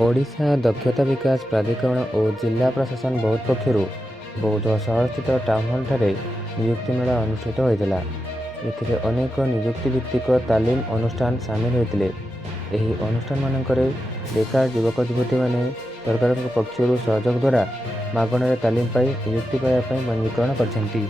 ଓଡ଼ିଶା ଦକ୍ଷତା ବିକାଶ ପ୍ରାଧିକରଣ ଓ ଜିଲ୍ଲା ପ୍ରଶାସନ ବୌଦ୍ଧ ପକ୍ଷରୁ ବୌଦ୍ଧ ସହରସ୍ଥିତ ଟାଉନ୍ ହଲ୍‌ଠାରେ ନିଯୁକ୍ତି ମେଳା ଅନୁଷ୍ଠିତ ହୋଇଥିଲା। ଏଥିରେ ଅନେକ ନିଯୁକ୍ତି ଭିତ୍ତିକ ତାଲିମ ଅନୁଷ୍ଠାନ ସାମିଲ ହୋଇଥିଲେ। ଏହି ଅନୁଷ୍ଠାନମାନଙ୍କରେ ବେକାର ଯୁବକ ଯୁବତୀମାନେ ସରକାରଙ୍କ ପକ୍ଷରୁ ସହଯୋଗ ଦ୍ୱାରା ମାଗଣାରେ ତାଲିମ ପାଇ ନିଯୁକ୍ତି ପାଇବା ପାଇଁ ପଞ୍ଜୀକରଣ କରିଛନ୍ତି।